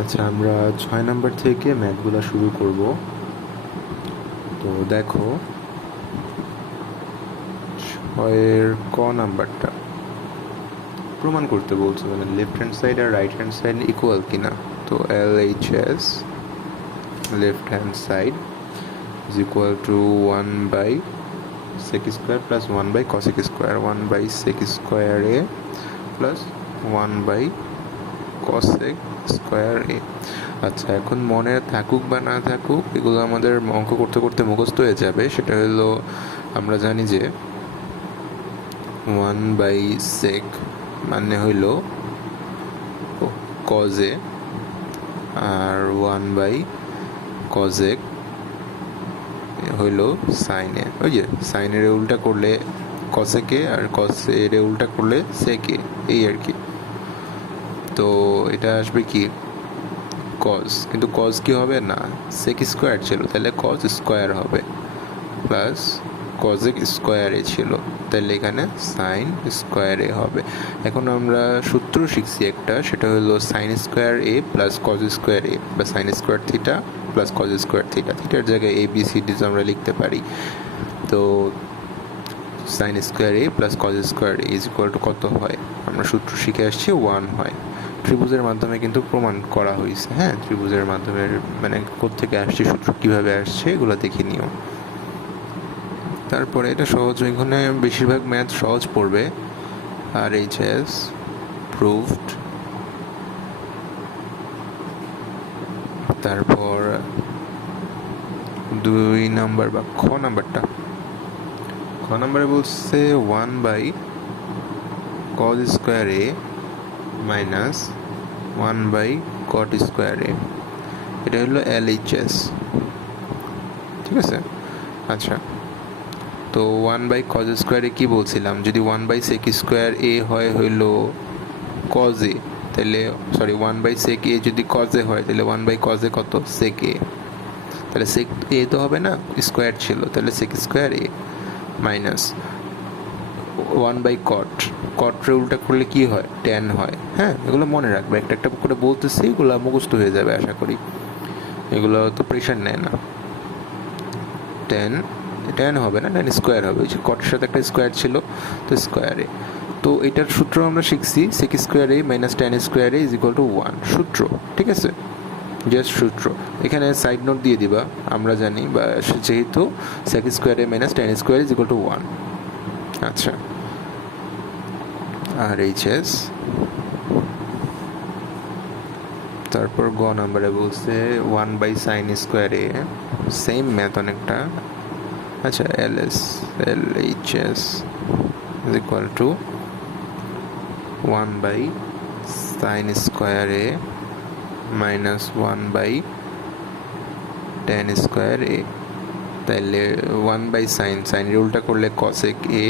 আচ্ছা, আমরা 6 নাম্বার থেকে ম্যাথগুলো শুরু করব। তো দেখো, 6-এর ক নাম্বারটা প্রমাণ করতে বলছে, মানে লেফট হ্যান্ড সাইড আর রাইট হ্যান্ড সাইড ইকুয়াল কিনা। তো LHS left hand side is equal two 1/sec² plus 1/cosec², 1/sec² plus 1/cosec²। আচ্ছা, এখন মনে থাকুক বা না থাকুক, এগুলো আমাদের অঙ্ক করতে করতে মুখস্থ হয়ে যাবে। সেটা হলো, আমরা জানি যে 1/sec মানে হইল কজে, আর 1/cosec হইল সাইনে। ওই যে সাইনের উল্টা করলে কসেকে, আর কসের উল্টা করলে সেকে, এই আর কি। তো এটা আসবে কি কজ, কিন্তু কজ কি হবে না, sec² ছিল, তাহলে কজ স্কোয়ার হবে, প্লাস কজেক স্কোয়ারে ছিল, তাহলে এখানে সাইন স্কোয়ারে হবে। এখন আমরা সূত্র শিখছি একটা, সেটা হলো sin² প্লাস cos² বা sin² theta plus cos² theta. থিটার জায়গায় ABCD আমরা লিখতে পারি। তো sin² plus cos² is equal two কত হয়, আমরা সূত্র শিখে আসছি 1 হয়। ত্রিভুজের মাধ্যমে কিন্তু প্রমাণ করা হয়েছে। হ্যাঁ, ত্রিভুজের মাধ্যমে মানে কোত্থেকে আসছে, সূত্র কীভাবে আসছে, এগুলো দেখে নিও। তারপরে এটা সহজ, এখানে বেশিরভাগ ম্যাথ সহজ পড়বে। RHS proved. তারপর 2 নাম্বার বা খ নাম্বারে বলছে 1/cos² মাইনাস 1/cot²। এটা হলো LHS, ঠিক আছে। আচ্ছা, তো 1/cos² কি বলছিলাম, যদি 1/sec² হয় হইল cos, তাহলে সরি 1/sec যদি cos হয়, তাহলে 1/cos কত, sec, তাহলে sec তো হবে না, স্কোয়ার ছিল, তাহলে sec² মাইনাস 1/cot, কটরে উল্টা করলে কি হয়, tan হয়। হ্যাঁ, এগুলো মনে রাখবে, একটা একটা করে বলতেছি, এগুলো মুখস্থ হয়ে যাবে আশা করি, এগুলো তো প্রেশার নেয় না। tan হবে না, tan² হবে, ওই যে কটের সাথে একটা স্কোয়ার ছিল, তো স্কোয়ারে। তো এটার সূত্র আমরা শিখছি, sec² minus tan² is equal to 1, সূত্র, ঠিক আছে, জাস্ট সূত্র। এখানে সাইড নোট দিয়ে দিবা, আমরা জানি বা যেহেতু sec² minus tan² is equal to 1। আচ্ছা, RHS। তারপর গ নাম্বারে বলছে 1/sin², সেম ম্যাথ অনেকটা। আচ্ছা, LHS is equal two 1/sin² minus 1/tan²। তাহলে 1/sin, সাইনের উল্টা করলে cosec A,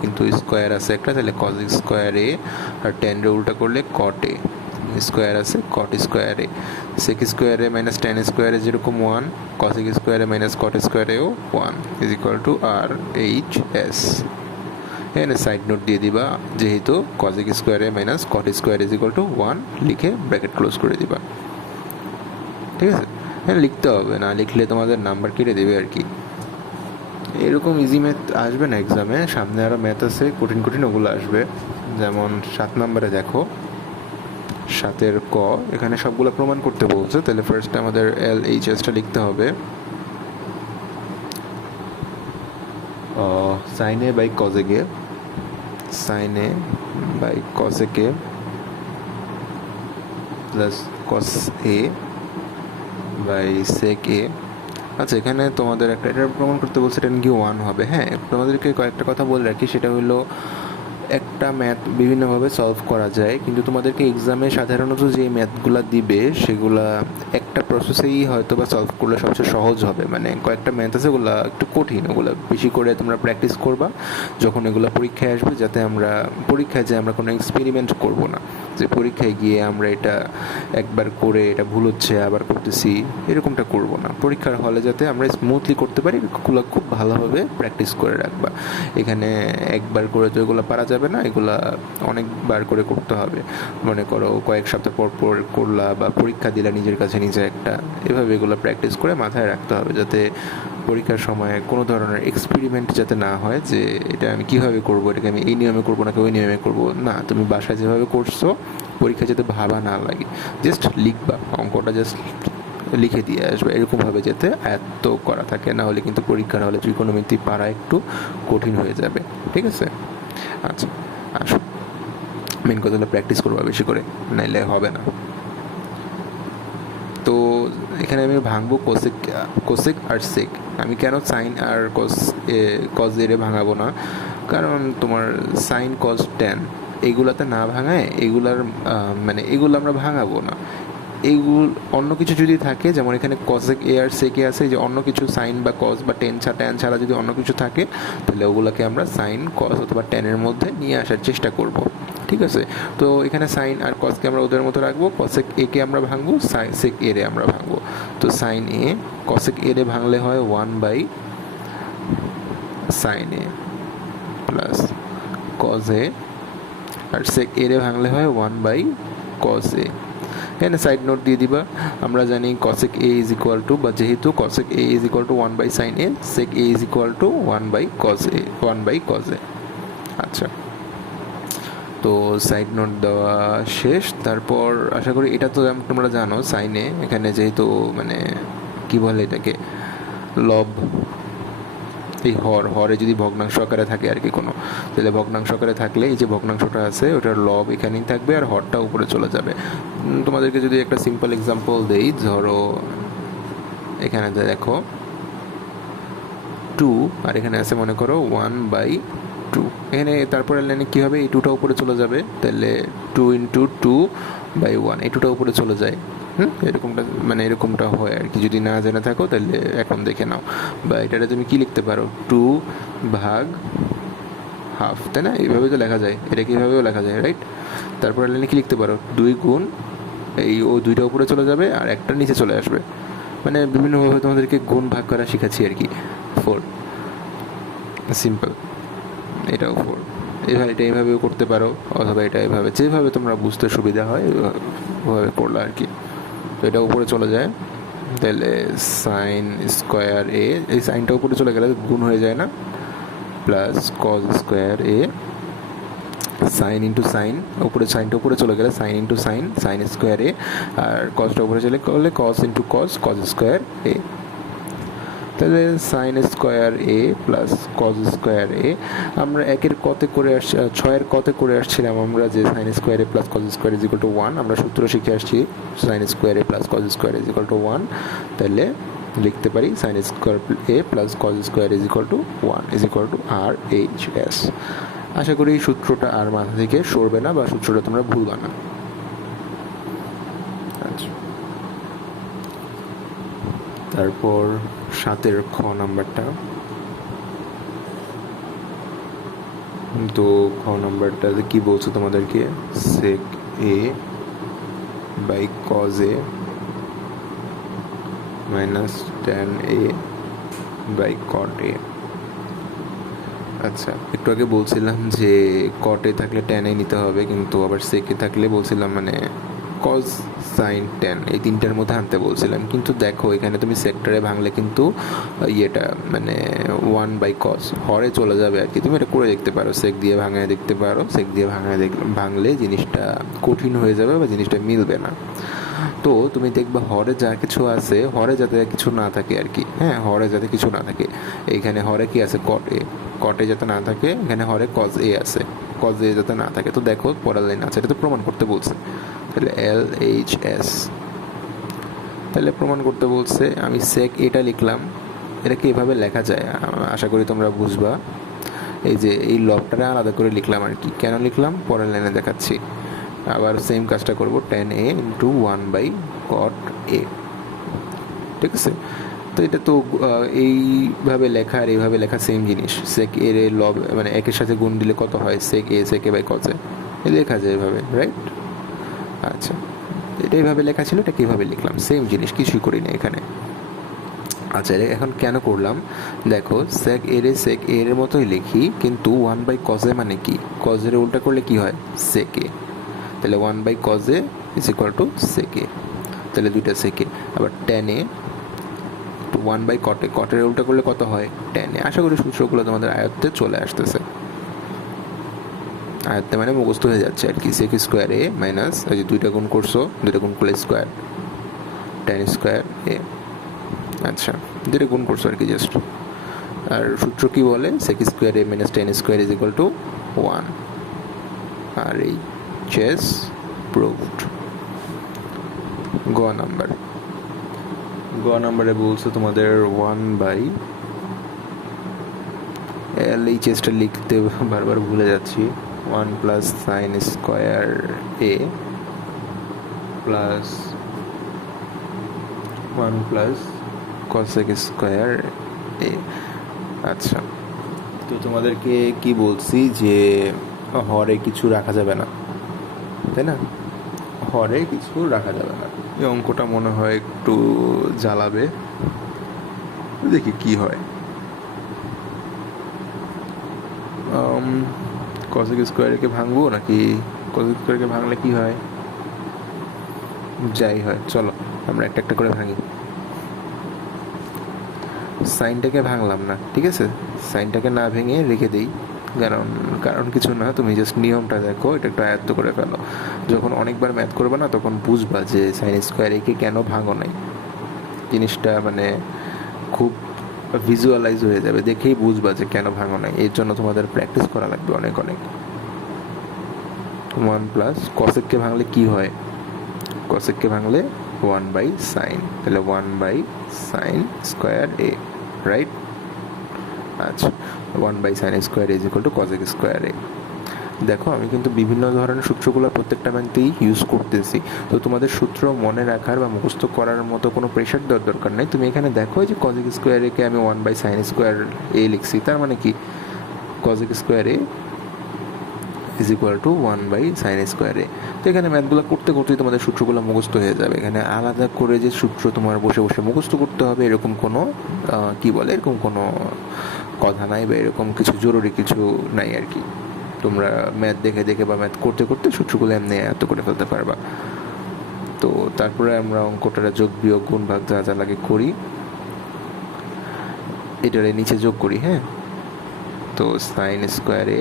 কিন্তু স্কোয়ার আছে একটা, তাহলে cos² আর tan-রে উল্টা করলে cot A, স্কোয়ার আছে cot² sec² মাইনাস tan² যেরকম 1, cosec² মাইনাস cot²ও 1 ইজ ইকুয়াল টু RHS। এখানে সাইড নোট দিয়ে দিবা, যেহেতু cosec² minus cot² is equal to 1 লিখে ব্র্যাকেট ক্লোজ করে দিবা, ঠিক আছে। হ্যাঁ, লিখতে হবে, না লিখলে তোমাদের নাম্বার কেটে দেবে আর কি। এরকম ইজি ম্যাথ আসবে না এক্সামে, সামনে আরও ম্যাথ আছে কঠিন কঠিন, ওগুলো আসবে। যেমন 7 নাম্বারে দেখো, 7-এর ক, এখানে সবগুলো প্রমাণ করতে বলছে। তাহলে ফার্স্ট আমাদের LHSটা লিখতে হবে, sin A by cos A, sin A by cos A plus cos A by sec A। আচ্ছা, এখানে তোমাদের একটা এটা প্রমাণ করতে বলছে, এটা নাকি 1 হবে। হ্যাঁ, তোমাদেরকে কয়েকটা কথা বলে রাখি, সেটা হলো একটা ম্যাথ বিভিন্নভাবে সলভ করা যায়, কিন্তু তোমাদেরকে এক্সামে সাধারণত যে ম্যাথগুলো দিবে সেগুলা একটা প্রসেসেই হয়তো বা সলভ করলে সবচেয়ে সহজ হবে। মানে কয়েকটা ম্যাথ আছে, ওগুলো একটু কঠিন, ওগুলো বেশি করে তোমরা প্র্যাকটিস করবা যখন এগুলো পরীক্ষায় আসবে, যাতে আমরা পরীক্ষায় যে আমরা কোনো এক্সপেরিমেন্ট করব না, যে পরীক্ষায় গিয়ে আমরা এটা একবার করে এটা ভুল হচ্ছে আবার করতেছি, এরকমটা করব না। পরীক্ষার হলে যাতে আমরা স্মুথলি করতে পারি, এগুলো খুব ভালোভাবে প্র্যাকটিস করে রাখবা। এখানে একবার করে তো এগুলো পারা যাবে না, এগুলা অনেকবার করে করতে হবে। মনে করো কয়েক সপ্তাহ পর পর করলা বা পরীক্ষা দিলা নিজের কাছে নিজে একটা, এভাবে এগুলো প্র্যাকটিস করে মাথায় রাখতে হবে, যাতে পরীক্ষার সময় কোনো ধরনের এক্সপেরিমেন্ট যাতে না হয় যে এটা আমি কীভাবে করবো, এটাকে আমি এই নিয়মে করবো নাকি ওই নিয়মে করবো। না, তুমি বাসায় যেভাবে করছো পরীক্ষা যাতে ভাবা না লাগে, জাস্ট লিখবা, অঙ্কটা জাস্ট লিখে দিয়ে আসবে, এরকমভাবে যাতে আয়ত্ত করা থাকে, না হলে কিন্তু পরীক্ষার হলে ত্রিকোণমিতি পারা একটু কঠিন হয়ে যাবে। ঠিক আছে, আচ্ছা আসো, মেন কথা হলো প্র্যাকটিস করবা বেশি করে, নাইলে হবে না। তো এখানে আমি ভাঙবো কোসেক আর সেক। আমি কেন সাইন আর কজ এর ভাঙাবো না, কারণ তোমার সাইন কজ ট্যান এগুলাতে না ভাঙায় এগুলার মানে এগুলো আমরা ভাঙাবো না। এইগুলো অন্য কিছু যদি থাকে, যেমন এখানে কসেক এ আর সেকে আছে, যে অন্য কিছু সাইন বা কস বা ট্যান ছাড়া যদি অন্য কিছু থাকে, তাহলে ওগুলোকে আমরা সাইন কস অথবা ট্যানের মধ্যে নিয়ে আসার চেষ্টা করব। ঠিক আছে, তো এখানে সাইন আর কসকে আমরা ওদের মতো রাখবো, কসেক এ কে আমরা ভাঙবো, সেক এ রে আমরা ভাঙবো। তো সাইন এ কসেক এ রে ভাঙলে হয় 1/sin A plus cos A, আর সেক এ রে ভাঙলে হয় 1/cos এ। এখানে সাইড নোট দিয়ে দিবা, আমরা জানি cosec a is equal two, বা যেহেতু cosec a is equal two 1/sin a, sec a is equal two 1/cos a। আচ্ছা, তো সাইড নোট দেওয়া শেষ। তারপর আশা করি এটা তো তোমরা জানো, সাইনে এখানে যেহেতু মানে কি বলে এটাকে লব, এই হরে যদি ভগ্নাংশ আকারে থাকে আর কি কোনো, তাহলে ভগ্নাংশ আকারে থাকলে এই যে ভগ্নাংশটা আছে ওটার লব এখানেই থাকবে আর হরটা উপরে চলে যাবে। তোমাদেরকে যদি একটা সিম্পল এক্সাম্পল দেই, ধরো এখানে দেখো 2 আর এখানে আছে মনে করো 1/2, এখানে তারপরে লাইনে কী হবে, এই 2টা উপরে চলে যাবে, তাহলে 2 × 2/1, এই 2টা উপরে চলে যায়। এরকমটা মানে এরকমটা হয় আর কি, যদি না জেনে থাকো তাহলে এখন দেখে নাও। বা এটাতে তুমি কি লিখতে পারো, 2/2, তাই না, এইভাবে তো লেখা যায়, এটা কীভাবেও লেখা যায়, রাইট। তারপরে লাইনে কি লিখতে পারো, 2 গুণ এই ও 2টা উপরে চলে যাবে আর একটা নিচে চলে আসবে, মানে বিভিন্নভাবে তোমাদেরকে গুণ ভাগ করা শিখাচ্ছি আর কি। 4, সিম্পল, এটাও 4, এটা এইভাবেও করতে পারো, অথবা এটা এইভাবে, যেভাবে তোমরা বুঝতে সুবিধা হয় ওভাবে করলে আর কি। তো এটা উপরে চলে যায়, তাহলে সাইন স্কোয়ার এ, এই সাইনটা উপরে চলে গেলে গুণ হয়ে যায় না, plus cos square A, sine into sine, উপরে সাইনটা উপরে চলে গেলে sine into sine, sine square A, আর কজটা উপরে চলে গেলে cos into cos, cos square A. তাহলে sine square A plus cos square A, আমরা একের কতে করে আসছি, 6-এর কতে করে আসছিলাম আমরা, যে sine square A plus cos square is equal to 1, আমরা সূত্র শিখে আসছি sign square A plus cos square is equal to 1, তাহলে লিখতে পারি sign square A plus cos square is equal to 1 is equal to RHS। আশা করি এই সূত্রটা আর মাথা থেকে সরবে না, বা সূত্রটা তোমরা ভুলবা না। আচ্ছা, তারপর 7-এর খ নাম্বারটা, তো খ নাম্বারটাতে কি বলছো তোমাদেরকে, sec A by cos A minus tan A by cot A. আচ্ছা, একটু আগে বলছিলাম যে কটে থাকলে ট্যানে নিতে হবে, কিন্তু আবার সেকে থাকলে বলছিলাম মানে কজ সাইন ট্যান এই তিনটার মধ্যে আনতে বলছিলাম, কিন্তু দেখো এখানে তুমি সেক্টরে ভাঙলে কিন্তু ইয়েটা মানে 1/cos হরে চলে যাবে আর কি। তুমি এটা করে দেখতে পারো, সেক দিয়ে ভাঙায় দেখতে পারো, সেক দিয়ে ভাঙলে জিনিসটা কঠিন হয়ে যাবে বা জিনিসটা মিলবে না। তো তুমি দেখবে হরে যা কিছু আছে, হরে যাতে কিছু না থাকে আর কি, হ্যাঁ, হরে যাতে কিছু না থাকে, এইখানে হরে কি আছে, কটে যাতে না থাকে, এখানে হরে কজ এ আছে, কজ এ যাতে না থাকে। তো দেখো পরের লাইন আছে, এটা তো প্রমাণ করতে বলছে, তাহলে LHS, তাহলে প্রমাণ করতে বলছে। আমি সেক এটা লিখলাম, এটাকে এভাবে লেখা যায়, আশা করি তোমরা বুঝবা। এই যে এই লবটারে আলাদা করে লিখলাম আর কি, কেন লিখলাম পরের লাইনে দেখাচ্ছি। আবার সেম কাজটা করব, tan a into 1/cot a, ঠিক আছে। তো এটা তো এইভাবে লেখা আর এইভাবে লেখা সেম জিনিস, সেক এর লব মানে একের সাথে গুণ দিলে কত হয়, সেক এ বাই কজ এ লেখা যায় এভাবে, রাইট। আচ্ছা, এটা এইভাবে লেখা ছিল, এটা কীভাবে লিখলাম, সেম জিনিস, কিছুই করি না এখানে। আচ্ছা, এখন কেন করলাম দেখো, sec a এর sec a এর মতোই লিখি, কিন্তু 1/cos a মানে কি, cos এর উল্টা করলে কি হয়, sec a। তাহলে 1/cos a is equal two sec a, তাহলে দুইটা sec a। আবার tan a 1/cot a, cot এর উল্টা করলে কত হয়, tan a। আশা করি সূত্রগুলো তোমাদের আয়ত্তে চলে আসতেছে, আয়ত্তে মানে মুখস্থ হয়ে যাচ্ছে আর কি। sec স্কোয়ার a মাইনাস ওই যে দুইটা গুণ করছো, দুইটা গুণ করলে স্কোয়ার, tan স্কোয়ার a। আচ্ছা, দুইটা গুণ করছো আর কি জাস্ট। আর সূত্র কি বলে, sec square a minus tan square is equal to 1, আর এই চেস প্রুভড। গ নাম্বারে বলছে তোমাদের 1/, এই চেসটা লিখতে বারবার ভুলে যাচ্ছি, 1 plus sine square a plus 1 plus cosec square a। আচ্ছা, তো তোমাদেরকে কি বলছি যে হরে কিছু রাখা যাবে না, তাই না, হরে কিছু রাখা যাবে না। এই অঙ্কটা মনে হয় একটু জ্বালাবে, দেখি কি হয়। cosec স্কোয়ারকে ভাঙবো নাকি, cosec স্কোয়ারকে ভাঙলে কি হয়, যাই হয় চলো আমরা একটা একটা করে ভাঙি। সাইনটাকে ভাঙলাম না, ঠিক আছে, সাইনটাকে না ভেঙে রেখে দিই, কারণ কিছু না, তুমি জাস্ট নিয়মটা দেখো, এটা একটু আয়ত্ত করে ফেলো। যখন অনেকবার ম্যাথ করবে না, তখন বুঝবা যে সাইন স্কোয়ার একে কেন ভাঙো নাই, জিনিসটা মানে খুব ভিজুয়ালাইজ হয়ে যাবে, দেখেই বুঝবা যে কেন ভাঙো নাই। এর জন্য তোমাদের প্র্যাকটিস করা লাগবে অনেক অনেক। 1 প্লাস কসেককে ভাঙলে কি হয়, কসেককে ভাঙলে 1/sin, তাহলে 1/sin স্কোয়ার a, রাইট। আচ্ছা, 1/sin square is equal two cosec square a। দেখো, আমি কিন্তু বিভিন্ন ধরনের সূত্রগুলো প্রত্যেকটা ম্যাথেই ইউজ করতেছি, তো তোমাদের সূত্র মনে রাখার বা মুখস্থ করার মতো কোনো প্রেশার দেওয়ার দরকার নেই। তুমি এখানে দেখো যে cosec স্কোয়ার একে আমি 1/sin স্কোয়ার a লিখছি, তার মানে কি, cosec square a is equal two 1/sin square a। তো এখানে ম্যাথগুলো করতে করতেই তোমাদের সূত্রগুলো মুখস্থ হয়ে যাবে। এখানে আলাদা করে যে সূত্র তোমার বসে বসে মুখস্থ করতে হবে এরকম কোনো কি বলে, এরকম কোনো কথা নাই, বা এরকম কিছু জরুরি কিছু নাই আর কি। তোমরা ম্যাথ দেখে দেখে বা ম্যাথ করতে করতে সূত্রগুলো এমনি এত করে ফেলতে পারবা। তো তারপরে আমরা অঙ্কটার যোগ বিয়োগ গুণ ভাগ যা যা লাগে করি, এটারে নিচে যোগ করি, হ্যাঁ। তো সাইন স্কোয়ারে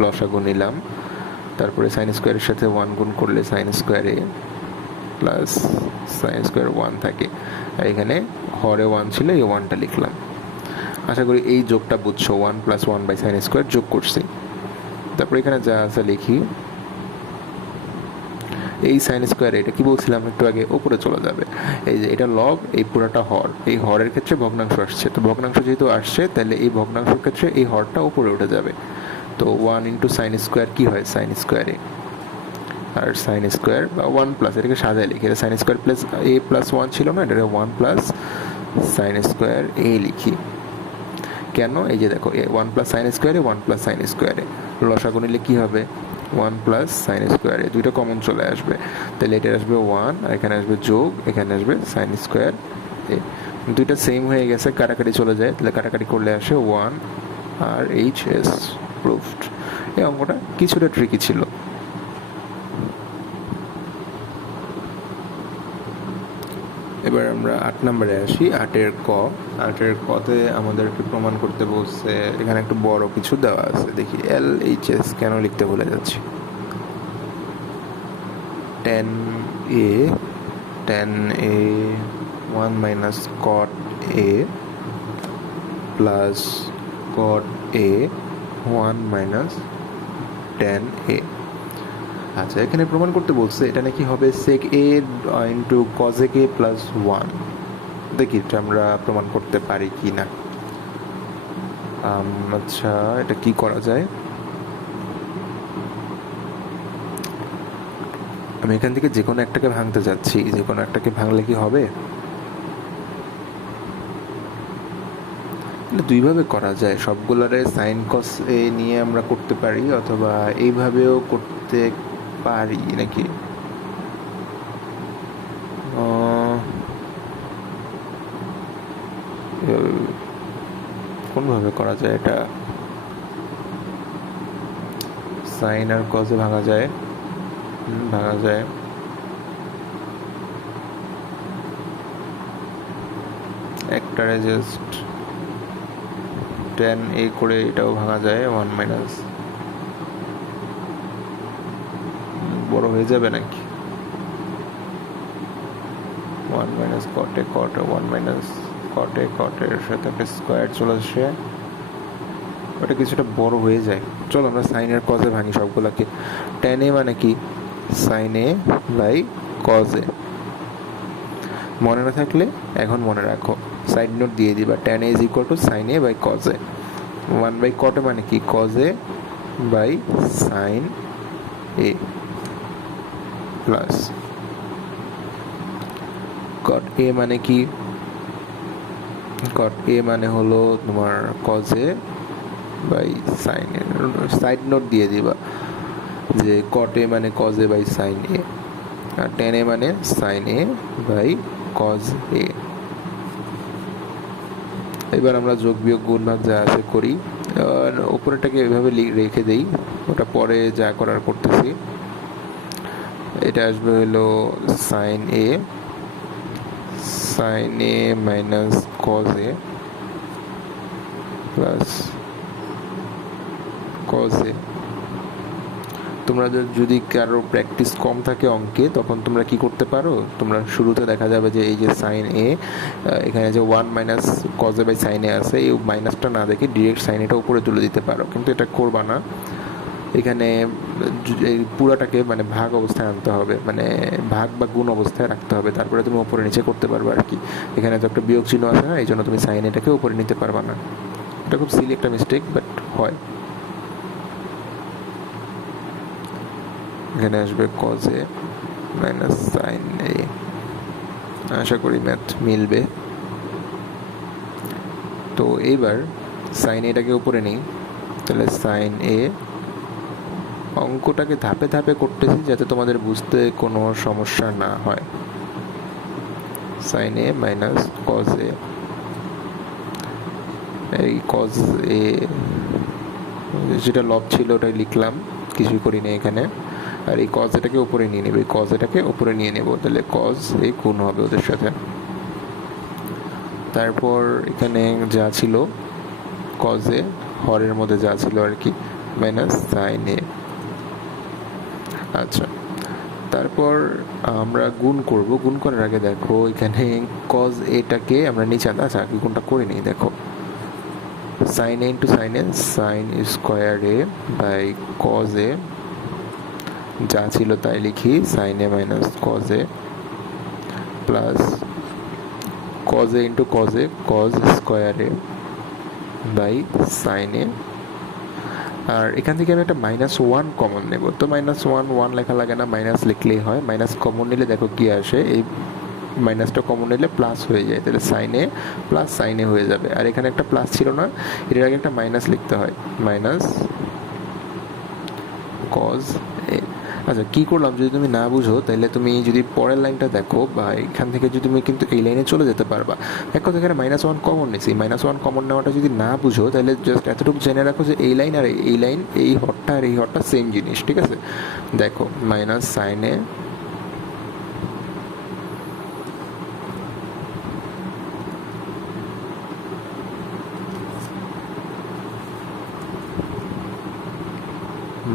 লসাগু নিলাম, তারপরে সাইন স্কোয়ারের সাথে 1 গুণ করলে সাইন স্কোয়ারে প্লাস সাইন স্কোয়ার 1 থাকে, আর এখানে হরে 1 ছিল, এই 1টা লিখলাম। আশা করি এই যোগটা বুঝছো, 1 প্লাস 1/sin স্কোয়ার যোগ করছি। তারপরে এখানে যা আছে লিখি, এই সাইন স্কোয়ার, এটা কি বলছিলাম একটু আগে, উপরে চলে যাবে। এই যে এটা লব, এই পুরোটা হর, এই হরের ক্ষেত্রে ভগ্নাংশ আসছে, তো ভগ্নাংশ যেহেতু আসছে, তাহলে এই ভগ্নাংশের ক্ষেত্রে এই হরটা উপরে উঠে যাবে। তো 1 ইন্টু সাইন স্কোয়ার কি হয়, sign square A, R sine square বা 1 প্লাস, এটাকে সাজায় লিখি, এটা sine square plus a plus 1 ছিল না, এটা 1 প্লাস সাইন স্কোয়ার a লিখি। কেন, এই যে দেখো, 1 প্লাস সাইন স্কোয়ারে 1 প্লাস সাইন স্কোয়ারে লসাগু নিলে কি হবে, 1 প্লাস সাইন স্কোয়ারে, দুইটা কমন চলে আসবে, তাহলে এটা আসবে 1, আর এখানে আসবে যোগ, এখানে আসবে সাইন স্কোয়ার এ, দুইটা সেম হয়ে গেছে, কাটাকাটি চলে যায়, তাহলে কাটাকাটি করলে আসে 1 আর HS প্রুফড। এই অঙ্কটা কিছুটা ট্রিকি ছিল। এবার আমরা 8 নম্বরে আসি, 8-এর ক। 8-এর কতে আমাদেরকে প্রমাণ করতে বলছে, এখানে একটু বড় কিছু দেওয়া আছে, দেখি LHS কেন লিখতে ভুলে যাচ্ছি। tan a 1 minus cot a plus cot a 1 minus tan a। আচ্ছা, এখানে প্রমাণ করতে বলছে এটা নাকি হবে sec a into cosec a plus 1। দেখি এটা আমরা প্রমাণ করতে পারি কি না। আচ্ছা, এটা কি করা যায়, আমি এখান থেকে যে কোনো একটাকে ভাঙতে যাচ্ছি, যে কোনো একটাকে ভাঙলে কি হবে, দুইভাবে করা যায়, সবগুলোরে সাইন কস এ নিয়ে আমরা করতে পারি, অথবা এইভাবেও করতে পারি নাকি। কোনভাবে করা যায় এটা? সাইন আর কজে ভাঙা যায়, ভাঙা যায়। একটারে জাস্ট tan a করে এটাও ভাঙা যায়, 1 মাইনাস, বড় হয়ে যাবে নাকি? 1 মাইনাস কটে কট, 1 মাইনাস কটে কটের সাথে একটা স্কোয়ার চলে আসে, ওটা কিছুটা বড় হয়ে যায়। চলো আমরা সাইন আর কজে ভাঙি সবগুলোকে। tan a মানে কি? Sine A by cos A. মনে না থাকলে এখন মনে রাখো, সাইড নোট দিয়ে দিবা, tan a is equal to sine A by cos A. 1 by cot A মানে কি? Cos A by sine A plus cot A মানে কি? কট এ মানে হলো তোমার cos A by sine A. Side note দিয়ে দিবা যে কট এ মানে cos A by sine A, আর tan a মানে sine A by cos A. এবার আমরা যোগ বিয়োগ গুণ ভাগ যা আছে করি। উপরেটাকে এভাবে রেখে দেই, ওটা পরে যা করার করতেছি। এটা আসবে হলো sine A minus cos A plus cos A. তোমরা যদি কারো প্র্যাকটিস কম থাকে অঙ্কে, তখন তোমরা কি করতে পারো, তোমরা শুরুতে দেখা যাবে যে এই যে সাইন এ, এখানে যে 1 minus cos A by sine A আছে, এই মাইনাসটা না দেখে ডিরেক্ট সাইন এটা উপরে তুলে দিতে পারো, কিন্তু এটা করবা না। এখানে এই পুরাটাকে মানে ভাগ অবস্থায় আনতে হবে, মানে ভাগ বা গুণ অবস্থায় রাখতে হবে, তারপরে তুমি উপরে নিচে করতে পারবে আর কি। এখানে তো একটা বিয়োগ চিহ্ন আছে না, এই জন্য তুমি সাইন এটাকে উপরে নিতে পারবা না। এটা খুব সিলি একটা মিস্টেক, বাট হয়। এখানে আসবে কজ এ মাইনাস সাইন এ। আশা করি ম্যাথ মিলবে। তো এইবার সাইন এটাকে উপরে নেই, তাহলে সাইন এ, অঙ্কটাকে ধাপে ধাপে করতেছি যাতে তোমাদের বুঝতে কোনো সমস্যা না হয়। Sine A minus cos A, এই কজ এ যেটা লব ছিল ওটাই লিখলাম, কিছুই করিনি এখানে। আর এই কজ এটাকে উপরে নিয়ে নেবে, কজ এটাকে উপরে নিয়ে নেব, তাহলে কজ এ গুণ হবে ওদের সাথে। তারপর এখানে যা ছিল কজ এ হরের মধ্যে যা ছিল আর কি, মাইনাস সাইন এ। আচ্ছা, তারপর আমরা গুণ করব। গুণ করার আগে দেখো এখানে কজ এটাকে আমরা নিচে আনতে, আচ্ছা গুণটা করে নিই। দেখো sine A into sine A, sine square A by cos A, যা ছিল তাই লিখি, sine A minus cos A plus cos A into cos A, cos square A by sine A. আর এখান থেকে আমি একটা -1 কমন নেব, তো -1 লেখা লাগে না, মাইনাস লিখলেই হয়। মাইনাস কমন নিলে দেখো কি আসে, এই মাইনাসটা কমন নিলে প্লাস হয়ে যায়, তাহলে সাইন এ প্লাস সাইন এ হয়ে যাবে। আর এখানে একটা প্লাস ছিল না, এর আগে একটা মাইনাস লিখতে হয়, মাইনাস কজ এ। আচ্ছা কী করলাম যদি তুমি না বুঝো, তাহলে তুমি যদি পরের লাইনটা দেখো বা এখান থেকে যদি তুমি কিন্তু এই লাইনে চলে যেতে পারবা। দেখো এখানে -1 কমন নিয়েছি, -1 কমন নেওয়াটা যদি না বুঝো, তাহলে জাস্ট এতটুকু জেনে রাখো যে এই লাইন আর এই লাইন, এই হরটা আর এই হরটা সেম জিনিস, ঠিক আছে? দেখো minus sine A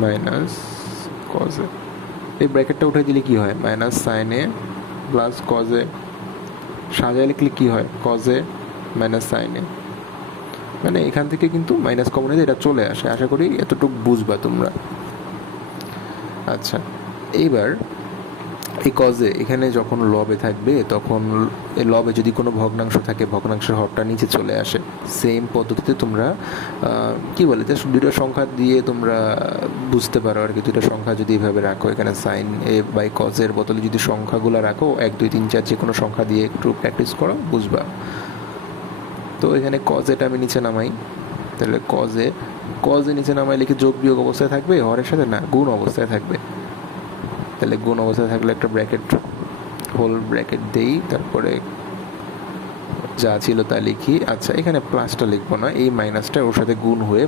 minus cos A, এই ব্র্যাকেটটা উঠে দিলে কি হয়, minus sine A plus cos এ, সাজায় লিখলে কি হয়, কজ এ মাইনাস সাইন এ। মানে এখান থেকে কিন্তু মাইনাস কমন নিলে এটা চলে আসে। আশা করি এতটুকু বুঝবা তোমরা। আচ্ছা, এইবার এই কজে এখানে যখন লবে থাকবে, তখন এই লবে যদি কোনো ভগ্নাংশ থাকে, ভগ্নাংশের হরটা নিচে চলে আসে। সেম পদ্ধতিতে তোমরা কি বলে, জাস্ট দুটো সংখ্যা দিয়ে তোমরা বুঝতে পারো আর কি। দুটো সংখ্যা যদি এভাবে রাখো, এখানে সাইন এ বাই কজের বদলে যদি সংখ্যাগুলো রাখো 1 2 3 4 যে কোনো সংখ্যা দিয়ে একটু প্র্যাকটিস করো, বুঝবা। তো এখানে কজেটা আমি নিচে নামাই, তাহলে কজে নিচে নামাই লিখে যোগ বিয়োগ অবস্থায় থাকবে, হরের সাথে না গুণ অবস্থায় থাকবে। তাহলে গুণ অবস্থায় থাকলে একটা ব্র্যাকেট, হোল ব্র্যাকেট দেই, তারপরে যা ছিল তা লিখি। আচ্ছা, এখানে প্লাসটা লিখবো না, এই মাইনাসটা ওর সাথে গুণ হয়ে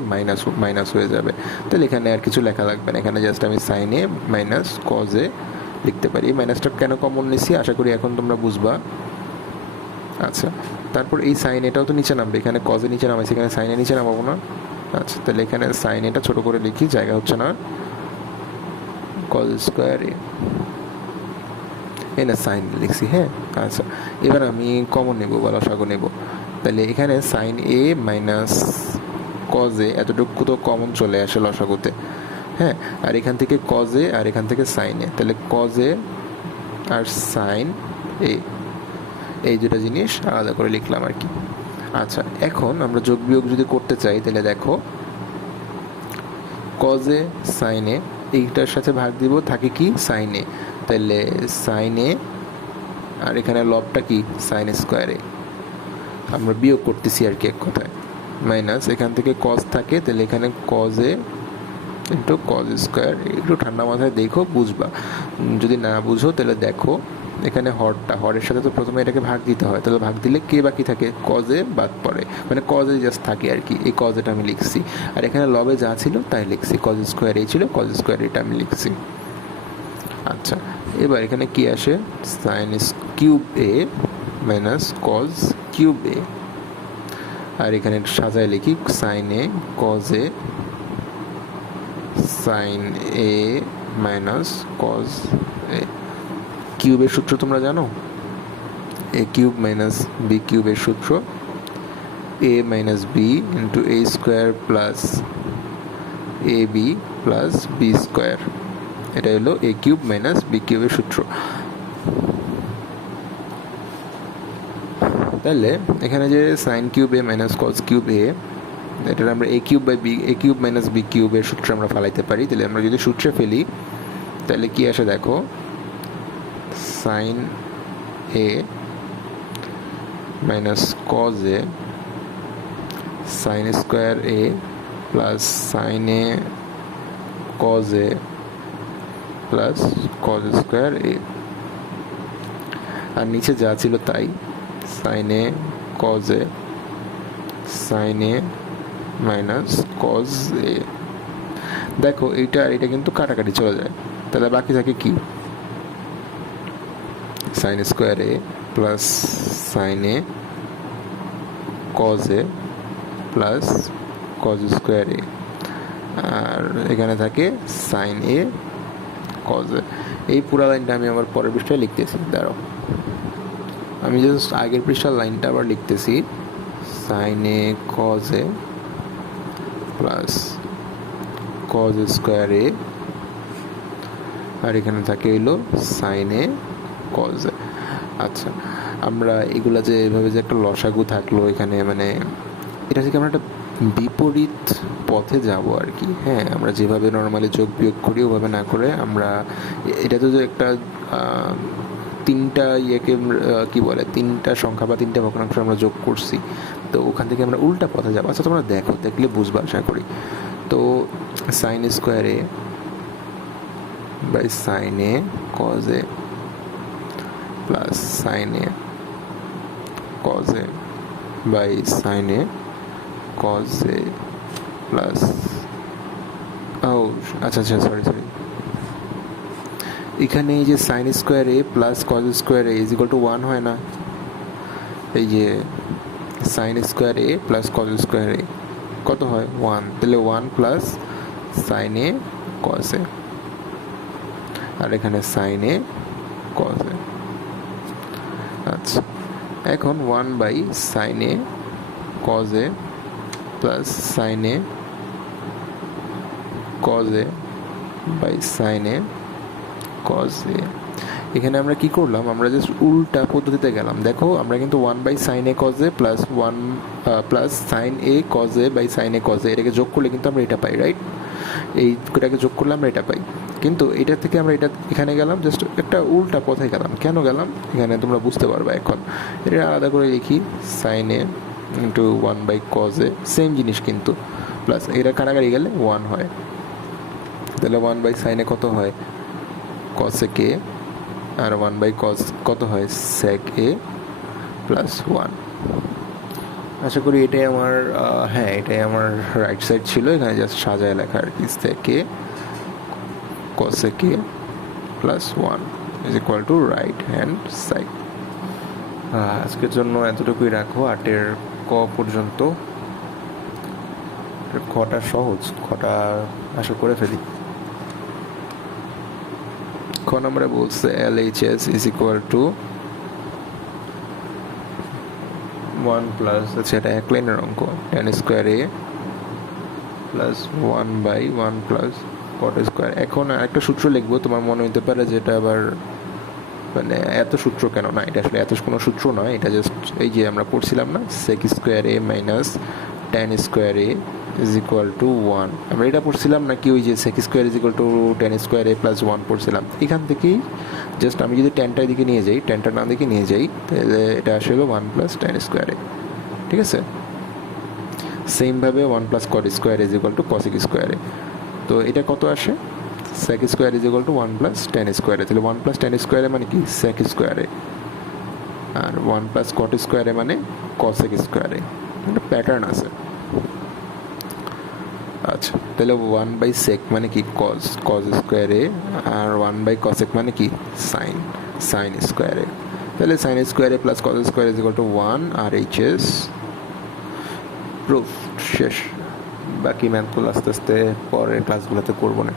মাইনাস হয়ে যাবে, তাহলে এখানে আর কিছু লেখা লাগবে না, এখানে জাস্ট আমি sine A minus cos A লিখতে পারি। এই মাইনাসটা কেন কমন নিছি আশা করি এখন তোমরা বুঝবা। আচ্ছা, তারপর এই সাইন এটাও তো নিচে নামবে, এখানে কজে নিচে নামাইছি, এখানে সাইনে নিচে নামাবো না। আচ্ছা, তাহলে এখানে সাইন এটা ছোট করে লিখি, জায়গা হচ্ছে না, কজ স্কোয়ার এ এনে সাইন লিখছি। হ্যাঁ, আচ্ছা, এবার আমি কমন নেব বা লসাগু নেব, তাহলে এখানে সাইন এ মাইনাস কজে এতটুকু তো কমন চলে আসে লসাগুতে। হ্যাঁ, আর এখান থেকে কজে আর এখান থেকে সাইনে, তাহলে কজে আর সাইন এ, এই দুটো জিনিস আলাদা করে লিখলাম আর কি। আচ্ছা, এখন আমরা যোগ বিয়োগ যদি করতে চাই তাহলে দেখো, কজে সাইনে এইটার সাথে ভাগ দিব, থাকে কি সাইনে, তাহলে সাইনে আর এখানে লবটা কি সাইন স্কোয়ারে, আমরা বিয়োগ করতেছি আর কি এক কথায়, মাইনাস এখান থেকে কজ থাকে, তাহলে এখানে কজে ইন্টু কজ স্কোয়ার। একটু ঠান্ডা মাথায় দেখো, বুঝবা, যদি না বুঝো তাহলে দেখো এখানে হরের সাথে তো প্রথমে এটাকে ভাগ দিতে হয়, তাহলে ভাগ দিলে কে বাকি থাকে, কজে বাদ পড়ে, মানে কজে জাস্ট থাকে আর কি, এই কজেটা আমি লিখছি। আর এখানে লবে যা ছিল তাই লিখছি, কজ স্কোয়ার এই ছিল, কজ স্কোয়ার এটা আমি লিখছি। আচ্ছা, এবার এখানে কি আসে, sine cube A minus cos cube A, আর এখানে সাজায় লিখি sine A cos A sine A minus cos A. কিউবের সূত্র তোমরা জানো, এ কিউব মাইনাস বি কিউবের সূত্র, এ minus B into A square plus A B plus B square, এটা হলো এ কিউব মাইনাস বি কিউবের সূত্র। তাহলে এখানে যে sine cube A minus cos cube A, এটা আমরা A cube by B, A cube minus B কিউবের সূত্রে আমরা ফালাইতে পারি। তাহলে আমরা যদি সূত্রে ফেলি তাহলে কি আসে দেখো, sine A minus cos A sine square A plus sine A cos A plus cos square A, আর নিচে যা ছিল তাই, sine A cos A sine A minus cos A. দেখো এইটা আর এটা কিন্তু কাটাকাটি চলে যায়, তাহলে বাকি থাকে কি, sine square A plus sine A cos A plus cos square A, আর এখানে থাকে সাইন এ কজ এ। এই পুরো লাইনটা আমি আবার পরের পৃষ্ঠায় লিখতেছি, দাঁড়াও আমি জাস্ট আগের পৃষ্ঠার লাইনটা আবার লিখতেছি, sine A cos A plus cos square A, আর এখানে থাকে হইলো সাইন এ কজ এ। আচ্ছা, আমরা এগুলা যে এভাবে যে একটা লসাগু থাকলো এখানে, মানে এটা থেকে আমরা একটা বিপরীত পথে যাব আর কি। হ্যাঁ, আমরা যেভাবে নর্মালি যোগ বিয়োগ করি ওভাবে না করে আমরা, এটা তো যে একটা তিনটা ইয়েকে কি বলে, তিনটা সংখ্যা বা তিনটা ভগ্নাংশ আমরা যোগ করছি, তো ওখান থেকে আমরা উল্টা পথে যাবো। আচ্ছা, তোমরা দেখো, দেখলে বুঝবা আশা করি। তো sine square A by sine A cos A plus sine A cos A by sine A cos A plus, ও আচ্ছা সরি, এখানে এই যে sine square A plus cos square A is equal to 1 হয় না, এই যে sine square A plus cos square A কত হয় 1, তাহলে 1 plus sine A cos A, আর এখানে সাইন এ কজ এ। আচ্ছা, এখন 1 by sine A cos A plus sine A cos A by sine A cos A. এখানে আমরা কি করলাম, আমরা জাস্ট উল্টা পদ্ধতিতে গেলাম। দেখো আমরা কিন্তু 1 by sine A cos A plus 1 plus sine A cos A by sine A cos A, এটাকে যোগ করলে কিন্তু আমরা এটা পাই, রাইট? এইটাকে যোগ করলে আমরা এটা পাই, কিন্তু এটা থেকে আমরা এটা এখানে গেলাম, জাস্ট একটা উল্টা পথে গেলাম। কেন গেলাম এখানে তোমরা বুঝতে পারবে এখন। এটা আলাদা করে লিখি, sine A into 1 by cos A, same জিনিস কিন্তু, প্লাস এটা কাটাকাটি গেলে 1 হয়, তাহলে 1 বাই সাইন এ কত হয় cosec A, R 1 by cos কত হয় সেক এ প্লাস 1। আশা করি এটাই আমার হ্যাঁ এটাই আমার রাইট সাইড ছিল, এখানে জাস্ট সাজায় লেখা আর কি, sec a cosec a plus 1 is equal two right hand side. আজকের জন্য এতটুকুই রাখো, 8-এর ক পর্যন্ত। খটা সহজ, খটা আশা করে ফেলি। খ নম্বরে বলছে LHS is equal to 1 plus, আচ্ছা এটা এক লাইনের অঙ্ক, tan square a plus 1/1 plus cot square. এখন একটা সূত্র লিখবো, তোমার মনে হতে পারে যে এটা আবার মানে এত সূত্র কেন, না এটা আসলে এত কোনো সূত্র নয়, এটা জাস্ট এই যে আমরা পড়ছিলাম না sec square a minus tan square a is equal to 1, আমরা এটা পড়ছিলাম নাকি ওই যে sec square is equal two tan square a plus 1 পড়ছিলাম। এখান থেকেই জাস্ট আমি যদি ট্যানটার দিকে নিয়ে যাই, ট্যানটা না দিকে নিয়ে যাই, তাহলে এটা আসলে 1 প্লাস tan স্কোয়ার a, ঠিক আছে। সেমভাবে 1 প্লাস cot square is equal two cosec square a, তো এটা কত আসে sec square is equal to 1 plus tan square a, তাহলে 1 প্লাস tan স্কোয়ার a মানে কি sec স্কোয়ার a, আর 1 প্লাস cot স্কোয়ার a মানে cosec স্কোয়ার a, একটা প্যাটার্ন আছে। আচ্ছা তাহলে 1/sec মানে কি cos square a, R 1/cosec মানে কি sin স্কোয়ার a, তাহলে sin square a plus cos square is equal to 1, আর HS প্রুফ শেষ। বাকি ম্যাথগুলো আস্তে আস্তে পরের ক্লাসগুলোতে করবো না।